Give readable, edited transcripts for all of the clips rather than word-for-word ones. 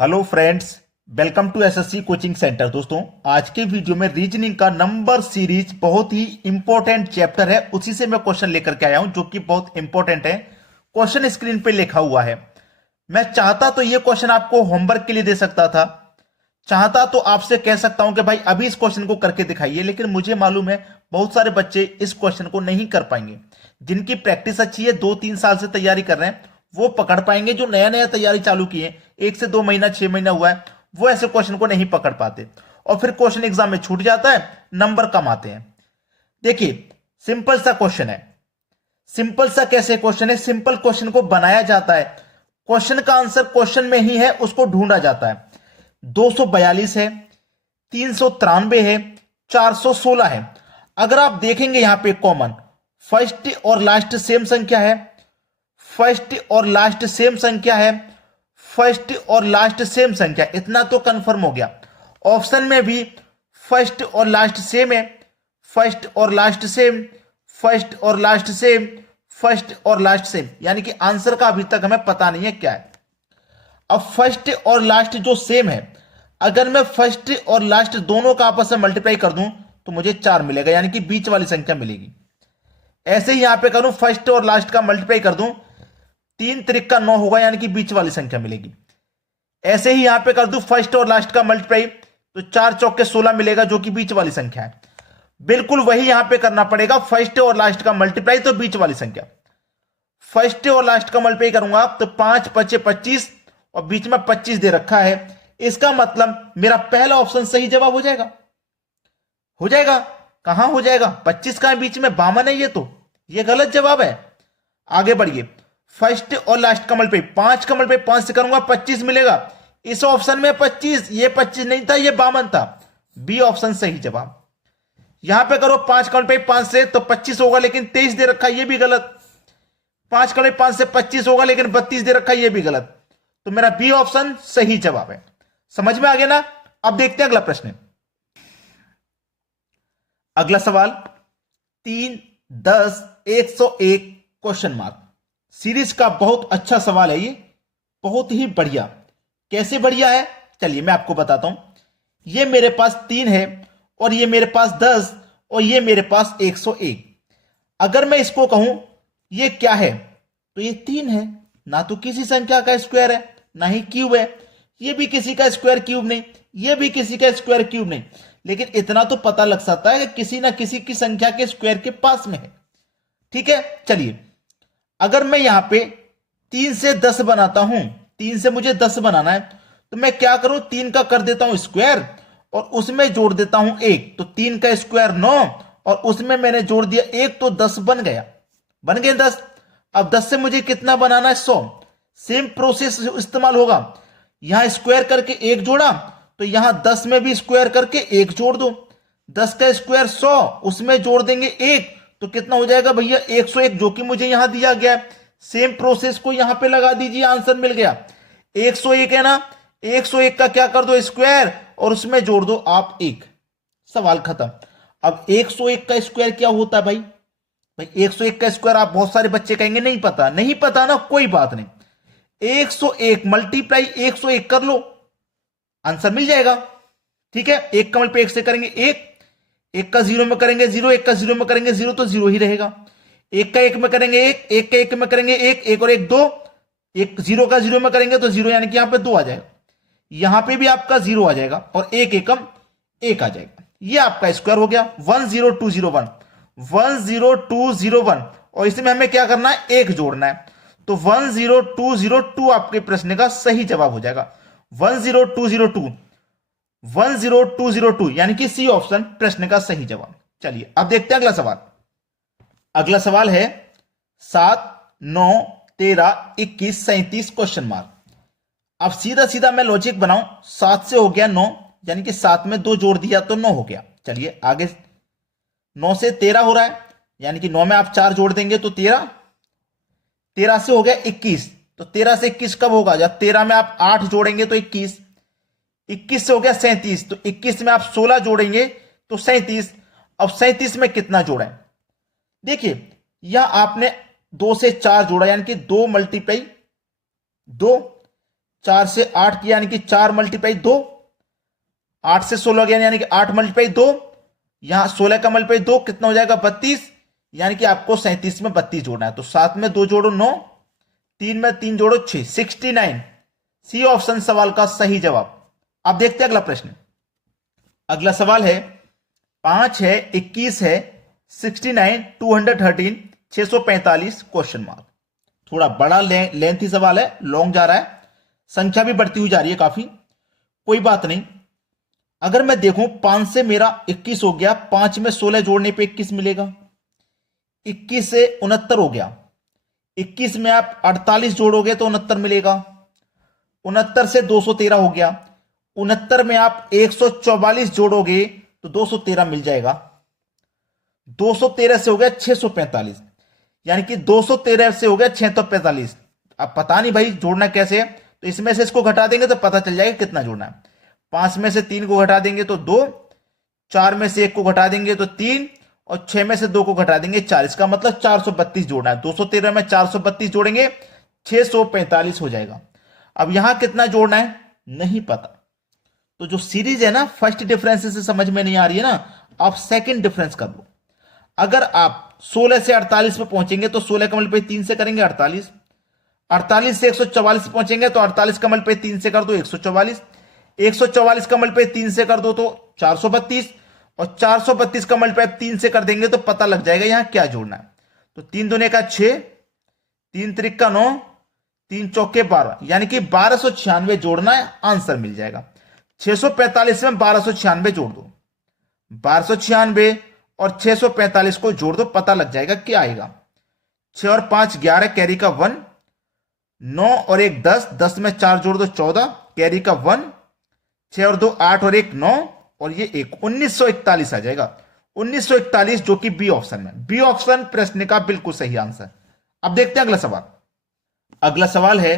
Hello friends, welcome to SSC coaching centre. दोस्तों, आज के वीडियो में रीजनिंग का नंबर सीरीज बहुत ही इंपॉर्टेंट चैप्टर है, उसी से मैं क्वेश्चन लेकर के आया हूं जो कि बहुत इंपॉर्टेंट है। क्वेश्चन स्क्रीन पे लिखा हुआ है। मैं चाहता तो ये क्वेश्चन आपको होमवर्क के लिए दे सकता था, चाहता तो आपसे कह सकता हूं कि भाई अभी इस क्वेश्चन को करके दिखाइए, लेकिन मुझे मालूम है बहुत सारे बच्चे इस क्वेश्चन को नहीं कर पाएंगे। जिनकी प्रैक्टिस अच्छी है, 2-3 साल से तैयारी कर रहे हैं, वो पकड़ पाएंगे। जो नया नया तैयारी चालू किए, 1 से 2 महीना 6 महीना हुआ है, वो ऐसे क्वेश्चन को नहीं पकड़ पाते और फिर क्वेश्चन एग्जाम में छूट जाता है, नंबर कम आते हैं। देखिए, सिंपल सा क्वेश्चन है। सिंपल सा कैसे क्वेश्चन है? सिंपल क्वेश्चन को बनाया जाता है, क्वेश्चन का आंसर क्वेश्चन में ही है, उसको ढूंढा जाता है। 242 है, 393 है, 416 है। अगर आप देखेंगे यहां पे कॉमन फर्स्ट और लास्ट सेम संख्या है, फर्स्ट और लास्ट सेम संख्या है, फर्स्ट और लास्ट सेम संख्या, इतना तो कंफर्म हो गया। ऑप्शन में भी फर्स्ट और लास्ट सेम है, फर्स्ट और लास्ट सेम, फर्स्ट और लास्ट सेम, फर्स्ट और लास्ट सेम, यानी कि आंसर का अभी तक हमें पता नहीं है क्या है। अब फर्स्ट और लास्ट जो सेम है, अगर मैं फर्स्ट और लास्ट दोनों का आपस में मल्टीप्लाई कर दूं तो मुझे 4 मिलेगा, यानी कि बीच वाली संख्या मिलेगी। ऐसे ही यहां पे करूं, फर्स्ट और लास्ट का मल्टीप्लाई कर दूं, 3 त्रिक का 9 होगा, यानी कि बीच वाली संख्या मिलेगी। ऐसे ही यहां पे कर दूं फर्स्ट और लास्ट का मल्टीप्लाई, तो 4 चौके 16 मिलेगा, जो कि बीच वाली संख्या है। बिल्कुल वही यहां पे करना पड़ेगा, फर्स्ट और लास्ट का मल्टीप्लाई तो बीच वाली संख्या। फर्स्ट और लास्ट का मल्टीप्लाई करूंगा तो 5×5=25 और बीच में 25 दे रखा है। इसका मतलब मेरा पहला ऑप्शन सही जवाब हो जाएगा। हो जाएगा? कहां हो जाएगा? 25 का है बीच में, 52 है ये गलत जवाब है। आगे बढ़िए, फर्स्ट और लास्ट का मल्टीप्लाई, 5 का मल्टीप्लाई 5 से करूंगा 25 मिलेगा। इस ऑप्शन में 25, ये 25 नहीं था, ये 52 था। बी ऑप्शन सही जवाब। यहां पे करो 5 का मल्टीप्लाई 5 से तो 25 होगा, लेकिन 23 दे रखा है, ये भी गलत। 5 का मल्टीप्लाई 5 से 25 होगा, लेकिन 32 दे रखा है, ये भी गलत। तो मेरा बी ऑप्शन सही जवाब है। समझ में आ गया ना? अब देखते हैं अगला प्रश्न। अगला सवाल 3, 10, 101 क्वेश्चन मार्क सीरीज का बहुत अच्छा सवाल है ये, बहुत ही बढ़िया। कैसे बढ़िया है? चलिए मैं आपको बताता हूं। ये मेरे पास 3 है और ये मेरे पास 10 और ये मेरे पास 101। अगर मैं इसको कहूं ये क्या है, तो ये 3 है। ना तो किसी संख्या का स्क्वायर है, ना ही क्यूब है। ये भी किसी का स्क्वायर क्यूब नहीं, ये भी किसी का स्क्वायर क्यूब नहीं, लेकिन इतना तो पता लग सकता है कि किसी ना किसी की संख्या के स्क्वायर के पास में है। ठीक है, चलिए अगर मैं यहां पे 3 से 10 बनाता हूं, 3 से मुझे 10 बनाना है, तो मैं क्या करूं, 3 का कर देता हूं स्क्वायर और उसमें जोड़ देता हूं 1, तो 3 का स्क्वायर 9 और उसमें मैंने जोड़ दिया 1, तो 10 बन गया। बन गए 10। अब 10 से मुझे कितना बनाना है? 100। सेम प्रोसेस इस्तेमाल होगा। यहां स्क्वायर करके 1 जोड़ा, तो यहां 10 में भी स्क्वायर करके 1 जोड़ दो। 10 का स्क्वायर 100, उसमें जोड़ देंगे 1, तो कितना हो जाएगा भैया? 101, जो कि मुझे यहां दिया गया है। सेम प्रोसेस को यहां पे लगा दीजिए, आंसर मिल गया। 101 है ना, 101 का क्या कर दो? स्क्वायर और उसमें जोड़ दो आप 1। सवाल खत्म। अब 101 का स्क्वायर क्या होता है भाई? भाई 101 का स्क्वायर आप बहुत सारे बच्चे कहेंगे नहीं पता, नहीं पता ना, कोई बात नहीं। 101 मल्टीप्लाई 101 कर लो, आंसर मिल जाएगा। ठीक है, 1 का मल्टीप्लाई 1 से करेंगे 1, 1 का 0 में करेंगे 0, 1 का 0 में करेंगे 0, तो 0 ही रहेगा। 1 का 1 में करेंगे 1, 1 का 1 में करेंगे 1, 1 और 1 2, 1 0 का 0 में करेंगे तो 0, यानी कि यहां पे 2 आ जाएगा। यहां पे भी आपका 0 आ जाएगा और 1 एकम 1 आ जाएगा। ये आपका स्क्वायर हो गया 10201, 10201। और इसमें हमें क्या करना है? 1 जोड़ना है, तो 10202 आपके प्रश्न का सही जवाब हो जाएगा। 10202, 10202, यानी कि सी ऑप्शन प्रश्न का सही जवाब। चलिए अब देखते हैं अगला सवाल। अगला सवाल है 7, 9, 13, 21, 37 क्वेश्चन मार्क। अब सीधा सीधा मैं लॉजिक बनाऊं, 7 से हो गया 9, यानी कि 7 में 2 जोड़ दिया तो 9 हो गया। चलिए आगे, 9 से 13 हो रहा है, यानी कि 9 में आप 4 जोड़ देंगे तो 13, 13 से हो गया 21, तो 13 से 21 कब होगा? जब 13 में आप 8 जोड़ेंगे तो 21, 21 से हो गया 37, तो 21 में आप 16 जोड़ेंगे तो 37। अब 37 में कितना जोड़ा है? देखिए, यह आपने 2 से 4 जोड़ा, यानी कि 2 मल्टीप्लाई 2, 4 से 8 किया यानी कि 4 मल्टीप्लाई 2, 8 से 16 गया यानी कि 8 मल्टीप्लाई 2, यहां 16 का मल्टीप्लाई 2 कितना हो जाएगा 32, यानी कि आपको 37 में 32 जोड़ना है। तो 7 में 2 जोड़ो 9, 3 में 3 जोड़ो 6, 69 सी ऑप्शन सवाल का सही जवाब। अब देखते हैं अगला प्रश्न। अगला सवाल है 5 है, 21 है, 69, 213, 645 क्वेश्चन मार्क। थोड़ा बड़ा लेंथी सवाल है, लॉन्ग जा रहा है, संख्या भी बढ़ती हुई जा रही है काफी, कोई बात नहीं। अगर मैं देखूं 5 से मेरा 21 हो गया, 5 में 16 जोड़ने पे 21 मिलेगा, 21 से 69 हो गया, 21 में आप 48 जोड़ोगे तो 69 मिलेगा, 69 से 213 हो गया, 69 में आप 144 जोड़ोगे तो 213 मिल जाएगा, 213 से हो गया 645, यानी कि 213 से हो गया 645। अब पता नहीं भाई जोड़ना कैसे है, तो इसमें से इसको घटा देंगे तो पता चल जाएगा कितना जोड़ना है। 5 में से 3 को घटा देंगे तो 2, 4 में से 1 को घटा देंगे तो 3, और 6 में से 2 को घटा देंगे 4। इसका मतलब 432 जोड़ना है। 213 में 432 जोड़ेंगे 645 हो जाएगा। अब यहां कितना जोड़ना है नहीं पता, तो जो सीरीज है ना फर्स्ट डिफरेंस से समझ में नहीं आ रही है ना, आप सेकंड डिफरेंस कर लो। अगर आप 16 से 48 पे पहुंचेंगे तो 16 का मल्टीप्लाई 3 से करेंगे 48, 48 से 144 पहुंचेंगे तो 48 का मल्टीप्लाई 3 से कर दो 144, 144 का मल्टीप्लाई 3 से कर दो तो 432, और 432 का मल्टीप्लाई 3 से कर देंगे तो पता लग जाएगा यहां क्या जोड़ना है। तो 3 दूने का 6, 3 त्रिक का 9, 3 चौके 12, यानी कि 1296 जोड़ना है, आंसर मिल जाएगा। 645 में 1296 जोड़ दो, 1296 और 645 को जोड़ दो, पता लग जाएगा क्या आएगा। 6 और 5 11, कैरी का 1, 9 और 1 10, 10 में 4 जोड़ दो 14, कैरी का 1, 6 और 2 8 और 1 9, और ये 1 1941 आ जाएगा। 1941 जो कि बी ऑप्शन में, बी ऑप्शन प्रश्न का बिल्कुल सही आंसर। अब देखते हैं अगला सवाल। अगला सवाल है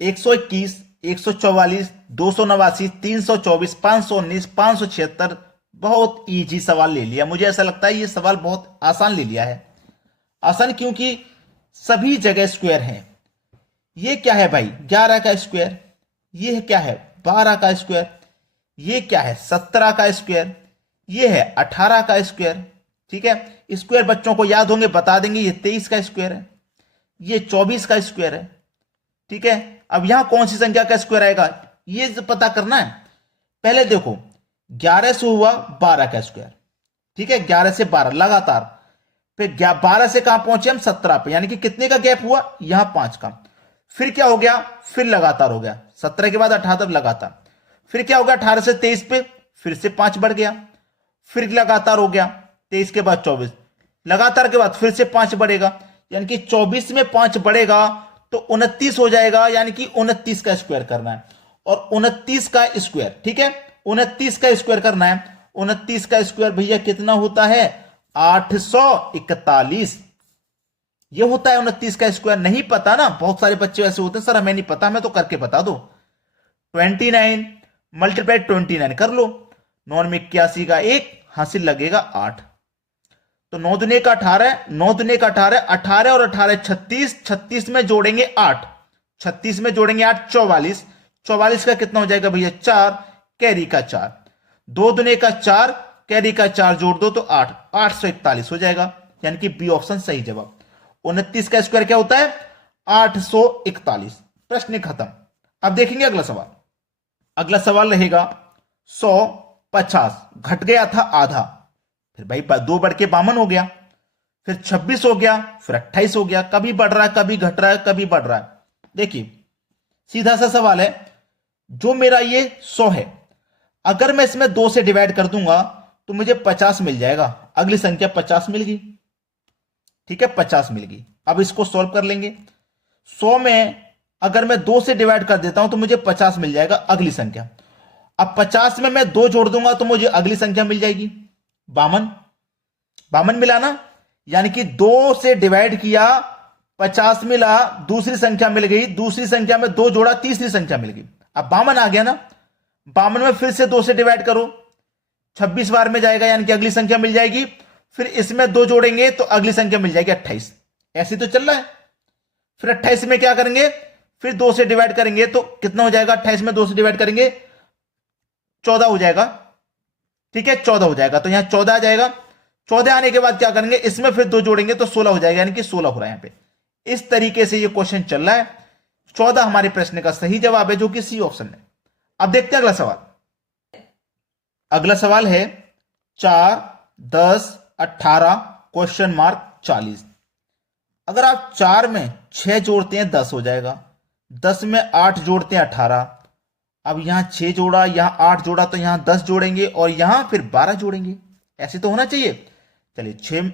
121, 144, 289, 324, 519, 576। बहुत इजी सवाल ले लिया, मुझे ऐसा लगता है ये सवाल बहुत आसान ले लिया है। आसान क्योंकि सभी जगह स्क्वायर हैं। ये क्या है भाई 11 का स्क्वायर, ये क्या है 12 का स्क्वायर, ये क्या है 17 का स्क्वायर, ये है 18 का स्क्वायर। ठीक है, स्क्वायर बच्चों को याद होंगे बता देंगे, ये 23 का स्क्वायर है, ये 24 का स्क्वायर है। ठीक है, अब यहां कौन सी संख्या का स्क्वायर आएगा ये पता करना है। पहले देखो 11 से हुआ 12 का स्क्वायर, ठीक है, 11 से 12 लगातार, फिर 12 से कहां पहुंचे हम 17 पे, यानी कि कितने का गैप हुआ यहां 5 का। फिर क्या हो गया, फिर लगातार हो गया, 17 के बाद 18 लगातार, फिर क्या हो गया 18 से 23 पे, फिर से 5 बढ़ गया, फिर लगातार हो गया 23 के बाद 24, लगातार के बाद फिर से 5 बढ़ेगा, यानी कि 24 में 5 बढ़ेगा तो 29 हो जाएगा, यानी कि 29 का स्क्वायर करना है। और 29 का स्क्वायर, ठीक है, 29 का स्क्वायर करना है। 29 का स्क्वायर भैया कितना होता है 841, ये होता है 29 का स्क्वायर। नहीं पता ना, बहुत सारे बच्चे ऐसे होते हैं सर हमें नहीं पता, हमें तो करके बता दो। 29 मल्टीप्लाई 29 कर लो, 9 में 81 का 1 हासिल लगेगा 8, तो 9 दुने का 18, 9 दुने का 18, 18 और 18 36, 36 में जोड़ेंगे 8, 36 में जोड़ेंगे 8 44, 44 का कितना हो जाएगा भैया 4, कैरी का 4, 2 दुने का 4, कैरी का 4 जोड़ दो तो 8, 841 हो जाएगा, यानी कि बी ऑप्शन सही जवाब। 29 का स्क्वायर क्या होता है 841। प्रश्न खत्म। अब देखेंगे अगला सवाल। अगला सवाल रहेगा 150, घट गया था आधा, फिर भाई 2 बढ़ के 52 हो गया, फिर 26 हो गया, फिर 28 हो गया, कभी बढ़ रहा है कभी घट रहा है कभी बढ़ रहा है। देखिए सीधा सा सवाल है, जो मेरा ये 100 है, अगर मैं इसमें 2 से डिवाइड कर दूंगा तो मुझे 50 मिल जाएगा, अगली संख्या 50 मिल गई, ठीक है 50 मिल गई। अब इसको सॉल्व कर लेंगे। 100 में अगर मैं 2 से डिवाइड कर देता हूं तो मुझे 50 मिल जाएगा, अगली संख्या। अब 50 में मैं 2 जोड़ दूंगा तो मुझे अगली संख्या मिल जाएगी 52, 52 मिला ना, यानी कि 2 से डिवाइड किया 50 मिला, दूसरी संख्या मिल गई, दूसरी संख्या में 2 जोड़ा तीसरी संख्या मिल गई। अब 52 आ गया ना, 52 में फिर से 2 से डिवाइड करो, 26 बार में जाएगा, यानी कि अगली संख्या मिल जाएगी, फिर इसमें 2 जोड़ेंगे तो अगली संख्या मिल जाएगी 28। ऐसे तो चल रहा है। फिर 28 में क्या करेंगे, फिर 2 से डिवाइड करेंगे तो कितना हो जाएगा, 28 में 2 से डिवाइड करेंगे 14 हो जाएगा। ठीक है, 14 हो जाएगा, तो यहां 14 आ जाएगा। 14 आने के बाद क्या करेंगे, इसमें फिर 2 जोड़ेंगे तो 16 हो जाएगा, यानी कि 16 हो रहा है यहां पे। इस तरीके से ये क्वेश्चन चल रहा है। 14 हमारे प्रश्न का सही जवाब है, जो कि सी ऑप्शन है। अब देखते हैं अगला सवाल। अगला सवाल है 4, 10, 18 क्वेश्चन मार्क 40। अगर आप 4 में 6 जोड़ते हैं 10 हो जाएगा, 10 में 8 जोड़ते हैं 18। अब यहां 6 जोड़ा, यहां 8 जोड़ा, तो यहां 10 जोड़ेंगे और यहां फिर 12 जोड़ेंगे। ऐसे तो होना चाहिए। चलिए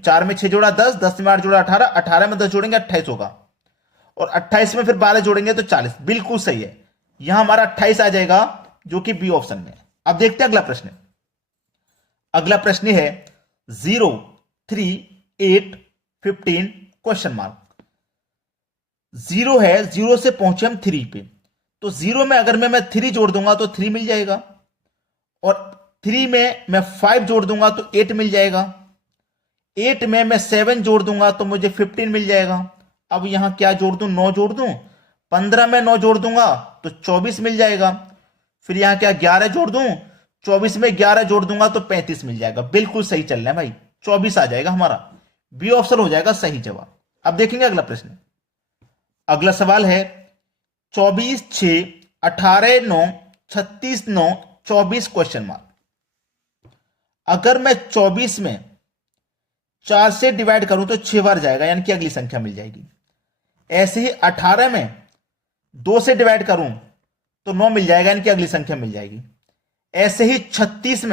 4 में 6 जोड़ा 10, 10 में 8 जोड़ा 18, 18 में 10 जोड़ेंगे 28 होगा, और 28 में फिर 12 जोड़ेंगे तो 40। बिल्कुल सही है, यहां हमारा 28 आ जाएगा, जो कि बी ऑप्शन में है। अब देखते हैं अगला प्रश्न। अगला प्रश्न है 0, 3, 8, 15 क्वेश्चन मार्क। 0 है, 0 से पहुंचे हम 3 पे, तो 0 में अगर मैं 3 जोड़ दूंगा तो 3 मिल जाएगा, और 3 में मैं 5 जोड़ दूंगा तो 8 मिल जाएगा। 8 में मैं 7 जोड़ दूंगा तो मुझे 15 मिल जाएगा। अब यहां क्या जोड़ दूं, 9 जोड़ दूं। 15 में 9 जोड़ दूंगा तो 24 मिल जाएगा। फिर यहां क्या 11 जोड़ दूं, 24 में 11 जोड़ दूंगा तो 35 मिल जाएगा। बिल्कुल सही चल रहा है भाई, 24 आ जाएगा हमारा, बी ऑप्शन हो जाएगा सही जवाब। अब देखेंगे अगला प्रश्न। अगला सवाल है 24, 6, 18, 9, 36, 9, 24 क्वेश्चन मार्क। अगर मैं 24 में 4 से डिवाइड करूं तो 6 बार जाएगा, यानी कि अगली संख्या मिल जाएगी। ऐसे ही 18 में 2 से डिवाइड करूं तो 9 मिल जाएगा, यानी कि अगली संख्या मिल जाएगी। ऐसे ही 36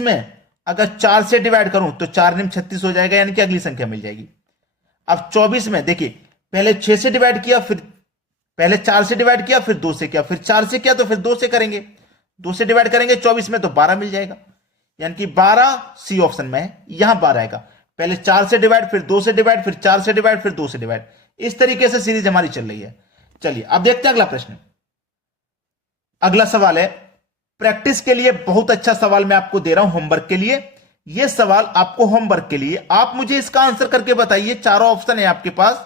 में अगर 4 से डिवाइड करूं तो 4 निम 36 हो जाएगा, यानी कि अगली संख्या मिल जाएगी। अब 24 में देखिए, पहले 6 से डिवाइड किया, फिर पहले 4 से डिवाइड किया, फिर 2 से किया, फिर 4 से किया तो फिर 2 से करेंगे। 2 से डिवाइड करेंगे 24 में तो 12 मिल जाएगा, यानी कि 12 सी ऑप्शन में है। यहां 12 आएगा, पहले 4 से डिवाइड, फिर 2 से डिवाइड, फिर 4 से डिवाइड, फिर 2 से डिवाइड। इस तरीके से सीरीज हमारी चल रही है। चलिए अब देखते हैं अगला प्रश्न। अगला सवाल है, प्रैक्टिस के लिए बहुत अच्छा सवाल मैं आपको दे रहा हूं होमवर्क के लिए। यह सवाल आपको होमवर्क के लिए, आप मुझे इसका आंसर करके बताइए। चारों ऑप्शन है आपके पास,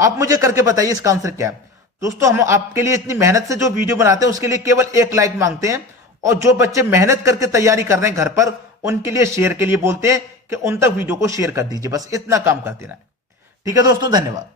आप मुझे करके बताइए इसका आंसर क्या है। दोस्तों हम आपके लिए इतनी मेहनत से जो वीडियो बनाते हैं उसके लिए केवल 1 लाइक मांगते हैं, और जो बच्चे मेहनत करके तैयारी कर रहे हैं घर पर, उनके लिए शेयर के लिए बोलते हैं कि उन तक वीडियो को शेयर कर दीजिए। बस इतना काम कर देना है। ठीक है दोस्तों, धन्यवाद।